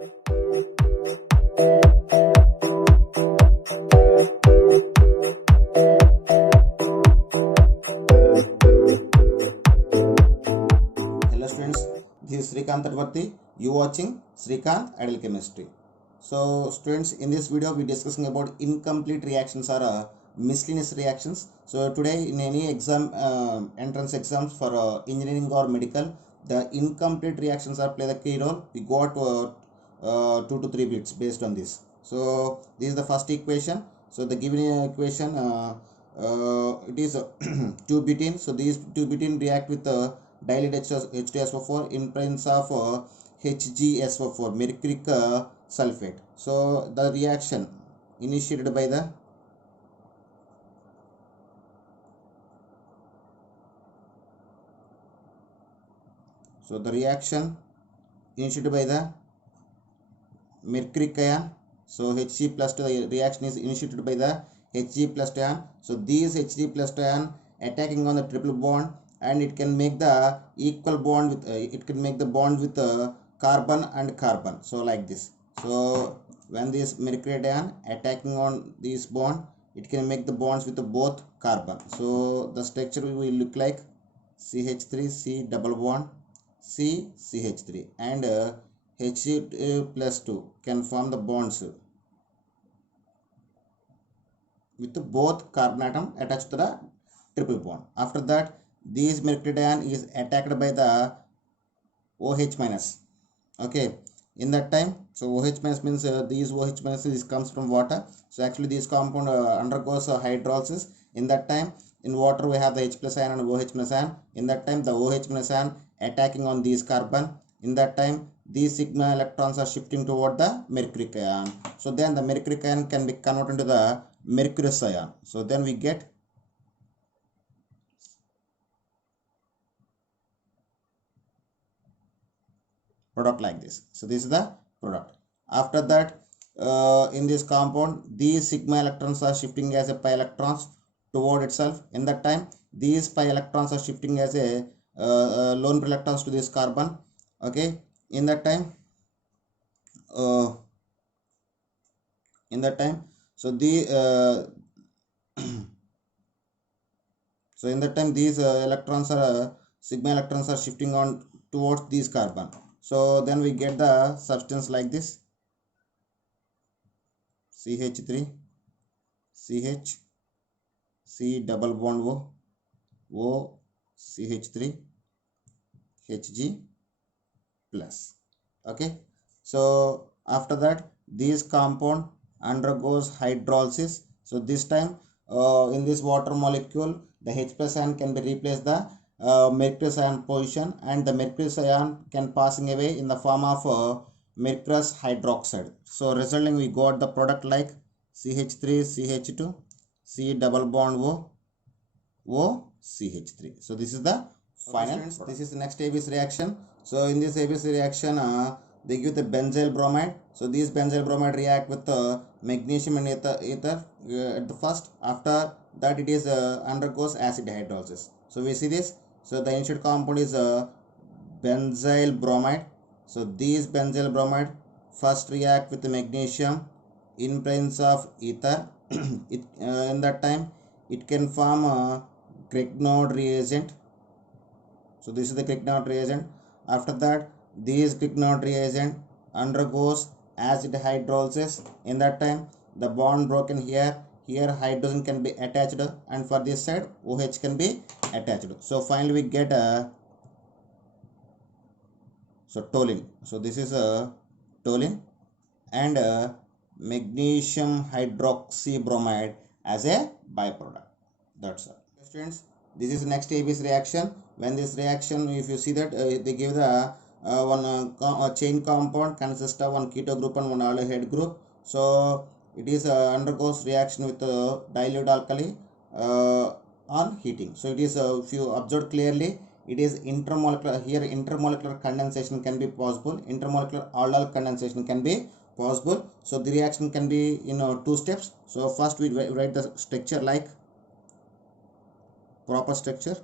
Hello students, this is Srikanth Advarthi. You watching Srikanth Ideal Chemistry. So students, in this video we discussing about incomplete reactions or miscellaneous reactions. So today in any exam, entrance exams for engineering or medical, the incomplete reactions are play the key role. We got 2 to 3 bits based on this. So this is the first equation. So the given equation it is 2 butene. So these 2 butene react with dilute H2SO4 in presence of HgSO4, mercuric sulfate. So the reaction initiated by the mercuric ion. So Hg plus the reaction is initiated by the Hg plus ion. So these Hg plus ion attacking on the triple bond, and it can make the equal bond with it can make the bond with carbon and carbon. So like this. So when this mercury ion attacking on this bond, it can make the bonds with both carbon. So the structure will look like CH3 C double bond C CH3 and H plus 2 can form the bonds with both carbon atom attached to the triple bond. After that, this mercury ion is attacked by the OH minus. Okay, in that time, so OH minus means these OH minus comes from water. So actually this compound undergoes hydrolysis. In that time, in water we have the H plus ion and OH minus ion. In that time, the OH minus ion attacking on these carbon. In that time, these sigma electrons are shifting toward the mercury ion. So then the mercury ion can be converted into the mercurous ion. So then we get product like this. So this is the product. After that, in this compound, these sigma electrons are shifting as a pi electrons toward itself. In that time, these pi electrons are shifting as a lone pair electrons to this carbon. Okay, in that time, uh, so the so in that time these electrons are sigma electrons are shifting on towards these carbon. So then we get the substance like this: CH3 CH C double bond O CH3 Hg plus. Okay, so after that this compound undergoes hydrolysis. So this time in this water molecule, the H plus ion can be replaced the mercurous ion position, and the mercurous ion can passing away in the form of mercurous hydroxide. So resulting we got the product like CH3 CH2 C double bond O CH3. So this is the final product. This is the next ABC reaction. So in this ABC reaction, they give the benzyl bromide. So these benzyl bromide react with magnesium and ether at the first. After that, it is undergoes acid hydrolysis. So we see this. So the initial compound is benzyl bromide. So these benzyl bromide first react with the magnesium in presence of ether. In that time, it can form a Grignard reagent. So this is the Grignard reagent. After that, this Grignard reagent undergoes acid hydrolysis. In that time, the bond broken here. Here hydrogen can be attached, and for this side OH can be attached. So finally we get a toluene. So this is a toluene and magnesium hydroxybromide as a byproduct. That's all. Students, this is next ABC reaction. When this reaction, if you see that they give the one chain compound consists of one keto group and one aldehyde group. So it is undergoes reaction with dilute alkali on heating. So it is if you observe clearly, it is intermolecular. Here intermolecular condensation can be possible. Intermolecular aldol condensation can be possible. So the reaction can be in 2 steps. So first we write the structure like proper structure.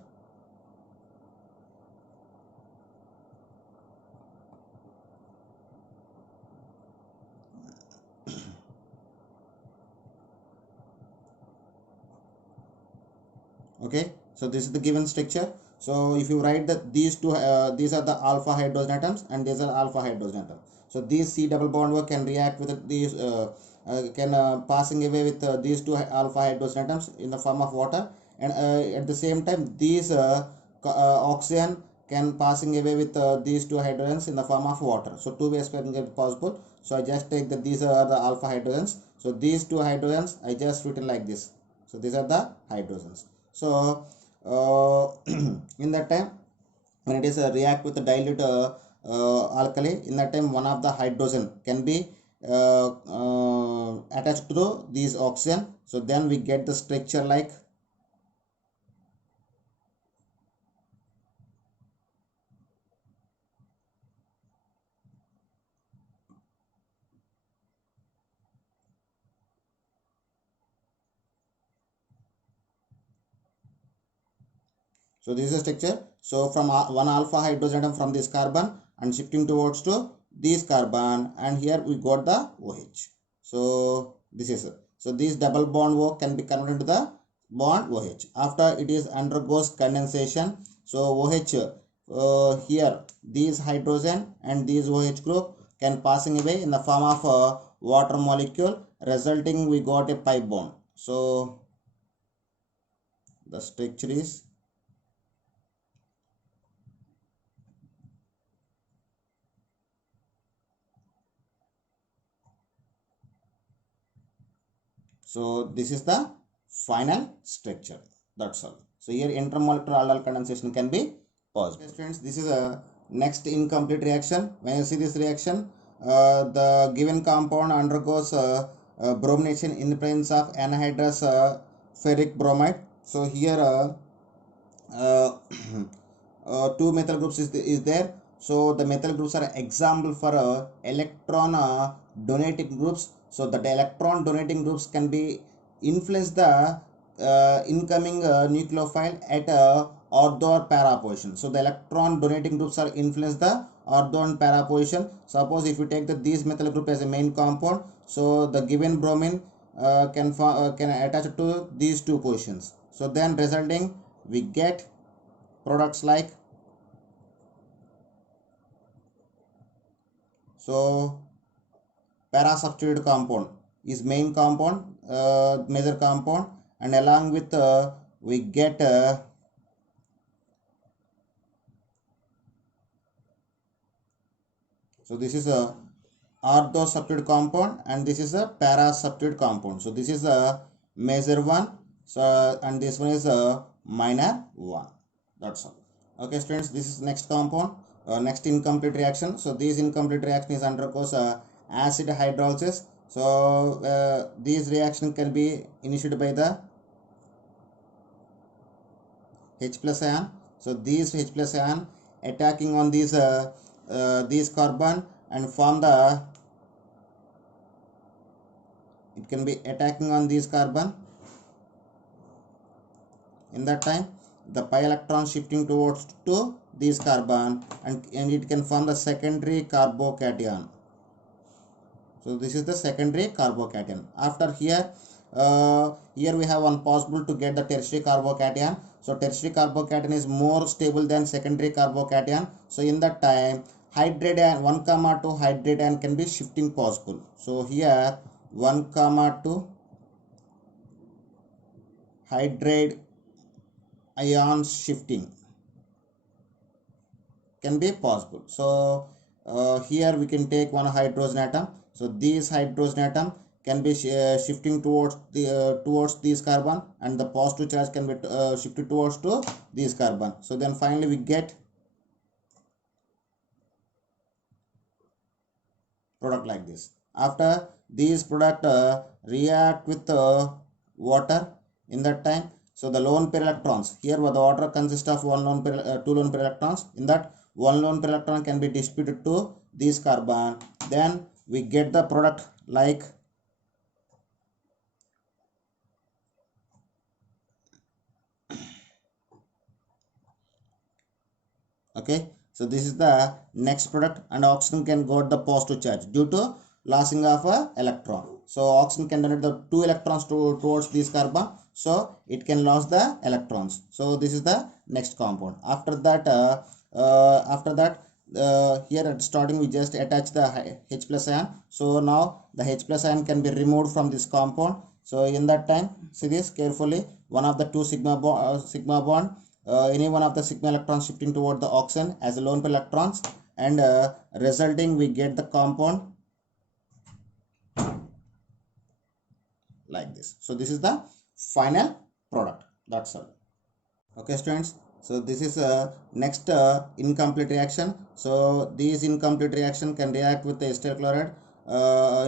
Okay, so this is the given structure. So if you write that these are the alpha hydrogen atoms and these are alpha hydrogen atoms. So these C double bond work can react with these can passing away with these two alpha hydrogen atoms in the form of water, and at the same time these oxygen can passing away with these two hydrogens in the form of water. So two ways can get possible. So I just take that these are the alpha hydrogens. So these two hydrogens I just written like this. So these are the hydrogens. So in that time when it is react with the dilute alkali, in that time one of the hydrogen can be attached to these oxygen. So then we get the structure like so this is a structure. So from one alpha hydrogen atom from this carbon and shifting towards to this carbon, and here we got the OH. So this is so this double bond O can be converted to the bond OH after it is undergoes condensation. So OH here these hydrogen and these OH group can passing away in the form of a water molecule, resulting we got a pi bond. So the structure is so this is the final structure. That's all. So here intermolecular aldol condensation can be possible. Yes, friends, this is a next incomplete reaction. When you see this reaction, the given compound undergoes bromination in the presence of anhydrous ferric bromide. So here uh, two methyl groups is there. So the methyl groups are example for electron donating groups. So that the electron donating groups can be influence the incoming nucleophile at ortho or para position. So the electron donating groups are influence the ortho and para position. Suppose if you take these methyl group as a main compound, so the given bromine can attach to these two positions. So then resulting we get products like so para substituted compound is main compound, major compound, and along with we get so this is a ortho substituted compound and this is a para substituted compound. So this is a major one, so and this one is a minor one. That's all. Okay students, this is next compound, next incomplete reaction. So this incomplete reaction is undergoes acid hydrolysis. So these reaction can be initiated by the H plus ion. So these H plus ion attacking on these carbon and form the it can be attacking on these carbon. In that time the pi electron shifting towards to this carbon and it can form the secondary carbocation. So this is the secondary carbocation. After here here we have one possible to get the tertiary carbocation. So tertiary carbocation is more stable than secondary carbocation. So in that time hydrate ion 1,2 hydrate ion can be shifting possible. So here 1,2 hydrate ion shifting can be possible. So here we can take one hydrogen atom. So this hydrogen atom can be shifting towards this carbon and the positive charge can be shifted towards to this carbon. So then finally we get product like this. After these product react with water in that time. So the lone pair electrons here the water consists of two lone pair electrons. In that one lone pair electron can be distributed to this carbon. Then we get the product like okay. So this is the next product and oxygen can got the positive charge due to losing of a electron. So oxygen can donate the 2 electrons towards this carbon, so it can lose the electrons. So this is the next compound. After that here at starting we just attach the H plus ion. So now the H plus ion can be removed from this compound. So in that time, see this carefully, one of the two sigma bond, any one of the sigma electrons shifting toward the oxygen as a lone pair electrons, and resulting we get the compound like this. So this is the final product. That's all. Okay students, so this is next incomplete reaction. So this incomplete reaction can react with the acetyl chloride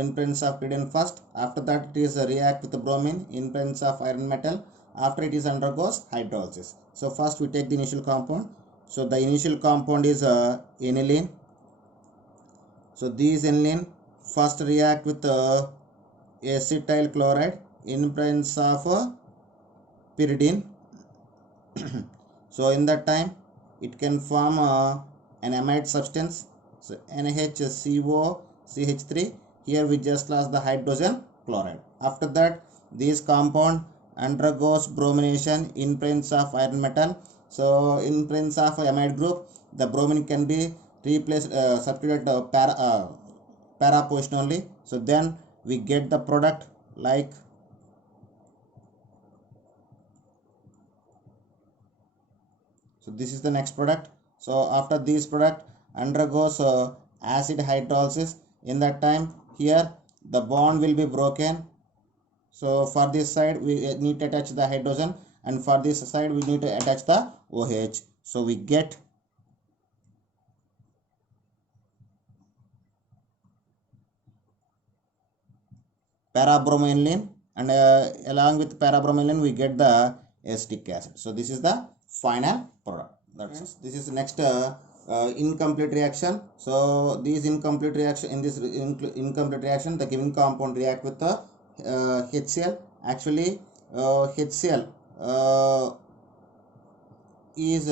in presence of pyridine first. After that it is react with the bromine in presence of iron metal. After it is undergoes hydrolysis. So first we take the initial compound. So the initial compound is aniline. So these aniline first react with acetyl chloride in presence of pyridine. So in that time it can form an amide substance. So NaHCO CH3. Here we just lost the hydrogen chloride. After that this compound undergoes bromination in presence of iron metal. So in presence of amide group, the bromine can be replaced, substituted para position only. So then we get the product like so. This is the next product. So after this product undergoes acid hydrolysis. In that time here the bond will be broken. So for this side we need to attach the hydrogen, and for this side we need to attach the OH. So we get parabromine, and along with parabromine we get the acetic acid. So this is the final product. That's it. This is next incomplete reaction. So these incomplete reaction, in this incomplete reaction the given compound react with the HCl. Actually HCl is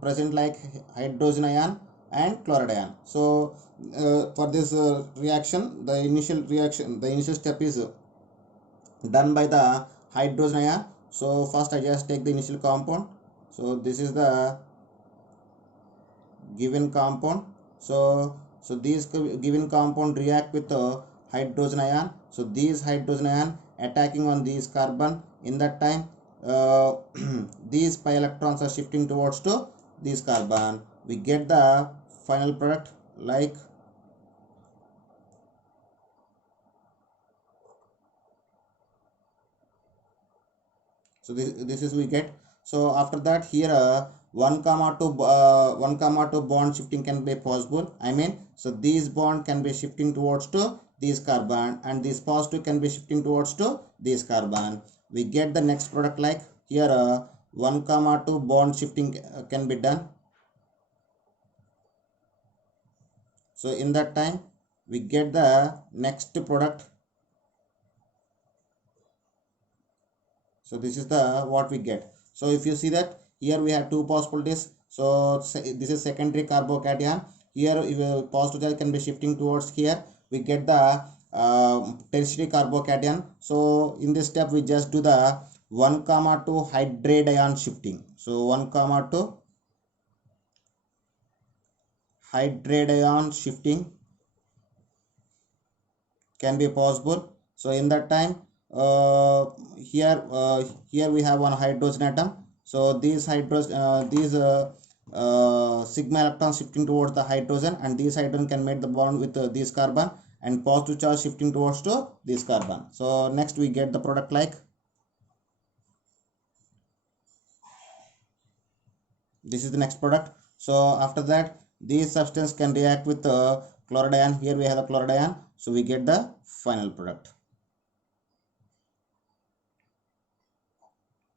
present like hydrogen ion and chloride ion. So for this reaction, the initial step is done by the hydrogen ion. So first I just take the initial compound. So this is the given compound. So these given compound react with the hydrogen ion. So these hydrogen ion attacking on these carbon. In that time these pi electrons are shifting towards to this carbon. We get the final product like so. This is we get. So after that here 1, 2 bond shifting can be possible. I mean, so these bond can be shifting towards to this carbon, and this positive can be shifting towards to this carbon. We get the next product like here 1, 2 bond shifting can be done. So in that time we get the next product. So this is the what we get. So if you see that here we have two possibilities. So this is secondary carbocation. Here positive charge can be shifting towards here. We get the tertiary carbocation. So in this step we just do the 1, 2 hydride ion shifting. So 1, 2 hydride ion shifting can be possible. So in that time here we have one hydrogen atom. So these sigma electrons shifting towards the hydrogen, and these hydrogen can make the bond with this carbon, and positive charge shifting towards to this carbon. So next we get the product like this is the next product. So after that these substance can react with chloride ion. Here we have the chloride ion. So we get the final product.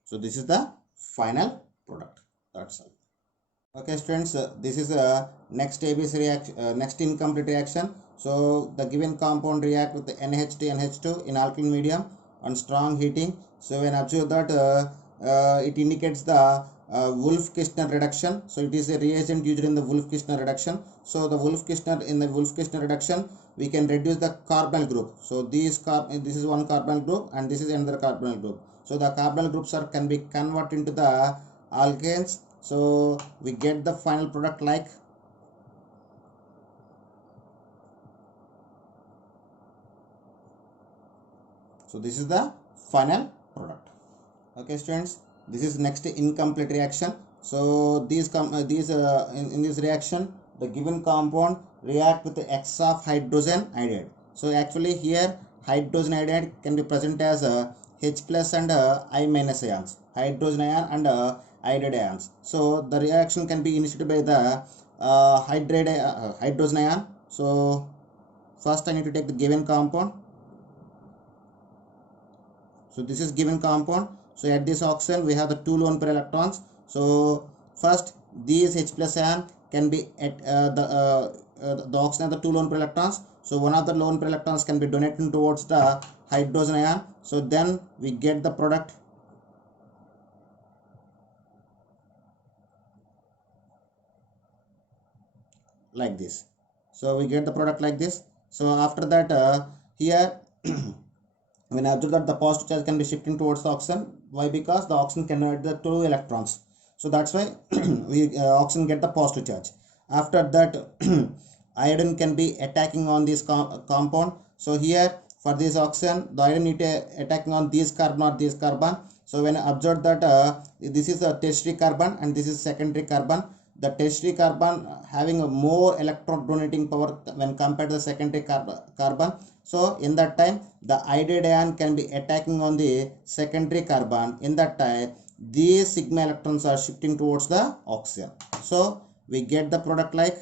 So this is the final product. That's all. Okay students, this is next ABC reaction, next incomplete reaction. So the given compound react with the NH2 in alkaline medium on strong heating. So when observe that it indicates the Wolff-Kishner reduction. So it is a reagent used in the Wolff-Kishner reduction. So the Wolff-Kishner reduction, we can reduce the carbonyl group. So this is one carbonyl group and this is another carbonyl group. So the carbonyl groups can be converted into the alkanes. So we get the final product like, so this is the final product. Okay students, this is next incomplete reaction. So in this reaction, the given compound react with the X of hydrogen iodide. So actually here hydrogen iodide can be present as H plus and I minus ions, hydrogen ion and iodide ions. So the reaction can be initiated by the hydrogen ion. So first I need to take the given compound. So this is given compound. So at this oxygen we have the 2 lone pair electrons. So first these H plus ion can be at the oxygen have the 2 lone pair electrons. So one of the lone pair electrons can be donated towards the hydrogen ion. So then we get the product like this. So we get the product like this. So after that here when I observe that the positive charge can be shifting towards the oxygen. Why? Because the oxygen cannot the 2 electrons. So that's why we oxygen get the positive charge. After that iodine can be attacking on this compound. So here for this oxygen, the iodine need attacking on this carbon or this carbon. So when I observe that this is a tertiary carbon and this is secondary carbon, the tertiary carbon having a more electron donating power when compared to the secondary carbon. So in that time the iodide ion can be attacking on the secondary carbon. In that time these sigma electrons are shifting towards the oxygen. So we get the product like,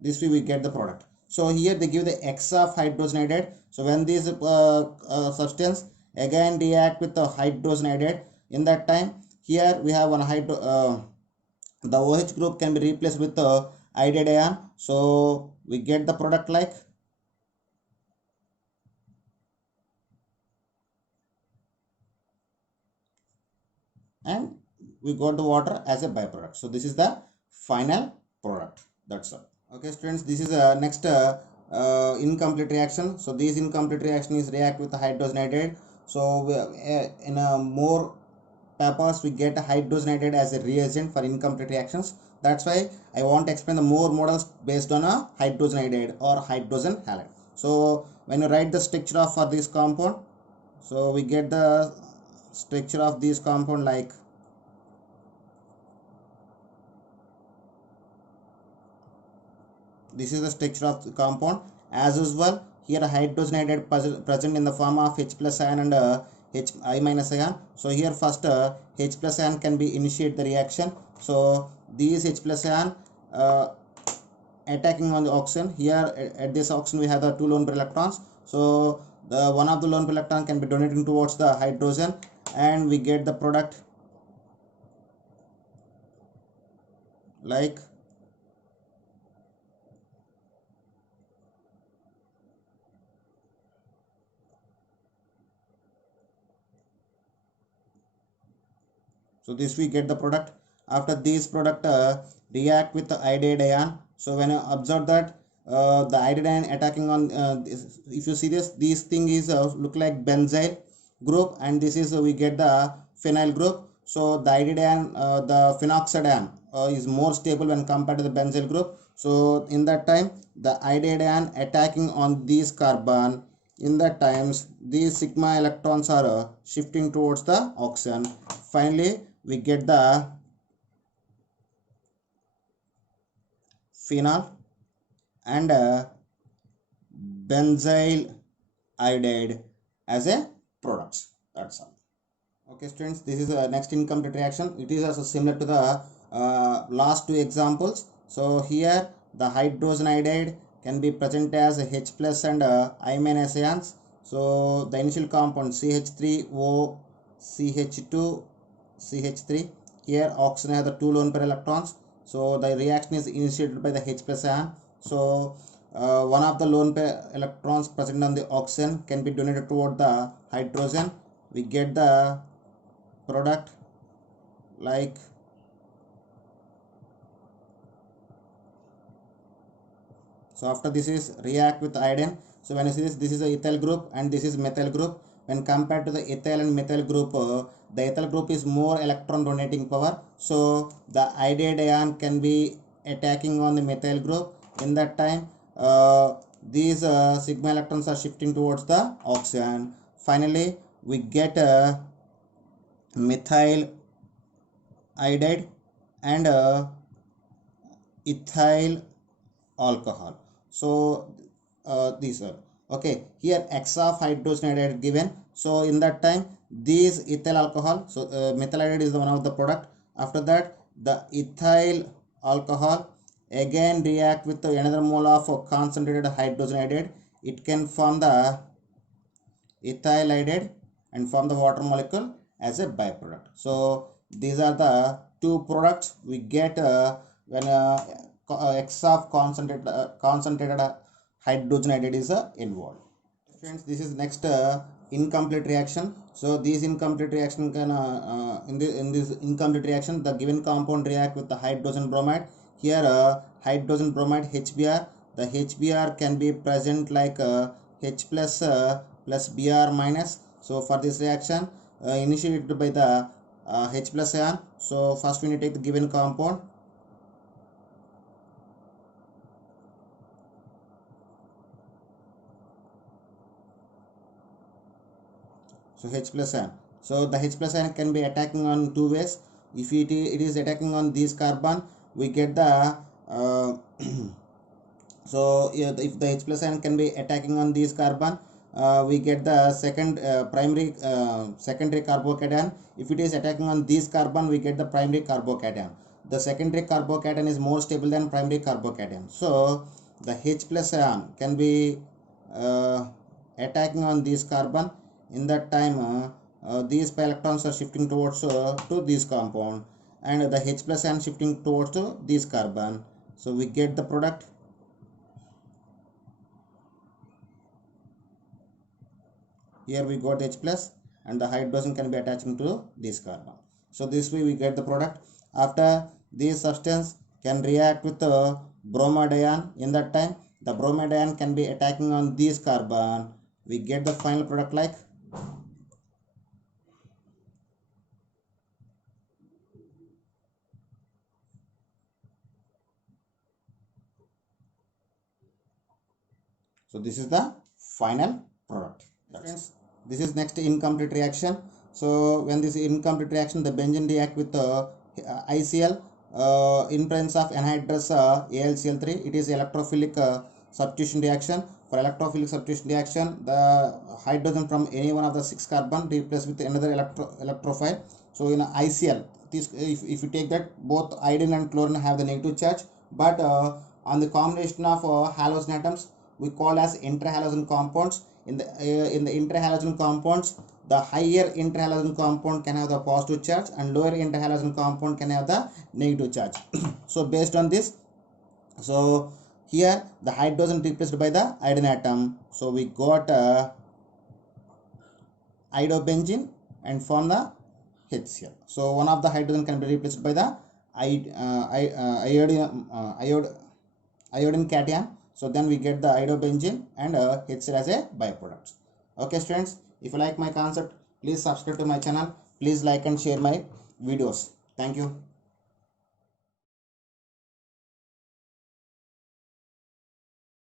this way we get the product. So here they give the X of hydrogen iodide. So when this substance again react with the hydrogen iodide, in that time here we have one the OH group can be replaced with the iodide ion. So we get the product like, and we got the water as a byproduct. So this is the final product. That's all. Okay students, this is next incomplete reaction. So this incomplete reaction is react with the hydrogen iodide. So in more papers we get hydrogen iodide as a reagent for incomplete reactions. That's why I want to explain the more models based on a hydrogen iodide or hydrogen halide. So when you write the structure of for this compound, so we get the structure of this compound like, this is the structure of the compound. As usual, here hydrogen iodide present in the form of H plus ion and I minus ion. So here first H plus ion can be initiate the reaction. So these H plus ion attacking on the oxygen. Here at this oxygen we have the 2 lone pair electrons. So the one of the lone pair electron can be donating towards the hydrogen and we get the product like, so this we get the product. After this product react with the iodide ion. So when I observe that the iodide ion attacking on this, if you see this thing is look like benzyl group and this is we get the phenyl group. So the iodide ion the phenoxide ion is more stable when compared to the benzyl group. So in that time the iodide ion attacking on this carbon, in that times these sigma electrons are shifting towards the oxygen. Finally we get the phenol and benzyl iodide as a products. That's all. Okay students, this is the next incomplete reaction. It is also similar to the last two examples. So here the hydrogen iodide can be present as H plus and I minus ions. So the initial compound CH3O CH2 CH3. Here oxygen has the 2 lone pair electrons. So the reaction is initiated by the H plus ion. So one of the lone pair electrons present on the oxygen can be donated toward the hydrogen we get the product like so. After this is react with iodine. So when you see this is a ethyl group and this is methyl group. When compared to the ethyl and methyl group, the ethyl group is more electron donating power. So the iodide ion can be attacking on the methyl group. In that time, these sigma electrons are shifting towards the oxygen. Finally, we get methyl iodide and ethyl alcohol. So these are okay. Here X of hydrogen iodide given. So in that time, these ethyl alcohol. So methyl iodide is the one of the product. After that, the ethyl alcohol again react with another mole of concentrated hydrogen iodide. It can form the ethyl iodide and form the water molecule as a byproduct. So these are the two products we get when X of concentrated hydrogen iodide is involved. Friends, this is next incomplete reaction. So this incomplete reaction can in this incomplete reaction, the given compound react with the hydrogen bromide. Here hydrogen bromide HBr. The HBr can be present like H plus plus Br minus. So for this reaction initiated by the H plus ion. So first we need to take the given compound. So H plus ion. So the H plus ion can be attacking on two ways. If it is attacking on this carbon, we get the so yeah, if the H plus ion can be attacking on this carbon, we get the secondary carbocation. If it is attacking on this carbon, we get the primary carbocation. The secondary carbocation is more stable than primary carbocation. So the H plus ion can be attacking on this carbon. In that time, these pi electrons are shifting towards to this compound, and the H plus ion shifting towards to this carbon. So we get the product. Here we got H plus and the hydrogen can be attaching to this carbon. So this way we get the product. After this substance can react with the bromide ion. In that time, the bromide ion can be attacking on this carbon. We get the final product like so. This is the final product. Friends, this is next incomplete reaction. So when this incomplete reaction, the benzene react with ICl in presence of anhydrous AlCl3. It is electrophilic substitution reaction. For electrophilic substitution reaction, the hydrogen from any one of the 6 carbon replaced with another electrophile. So in ICl, this if you take that, both iodine and chlorine have the negative charge, but on the combination of halogen atoms, we call as interhalogen compounds. In the interhalogen compounds, the higher interhalogen compound can have the positive charge and lower interhalogen compound can have the negative charge. So based on this, so here the hydrogen replaced by the iodine atom. So we got iodobenzene and form the HCl. So one of the hydrogen can be replaced by the iodine cation. So then we get the iodobenzene and HCl as a byproduct. Okay students, if you like my concept, please subscribe to my channel. Please like and share my videos. Thank you.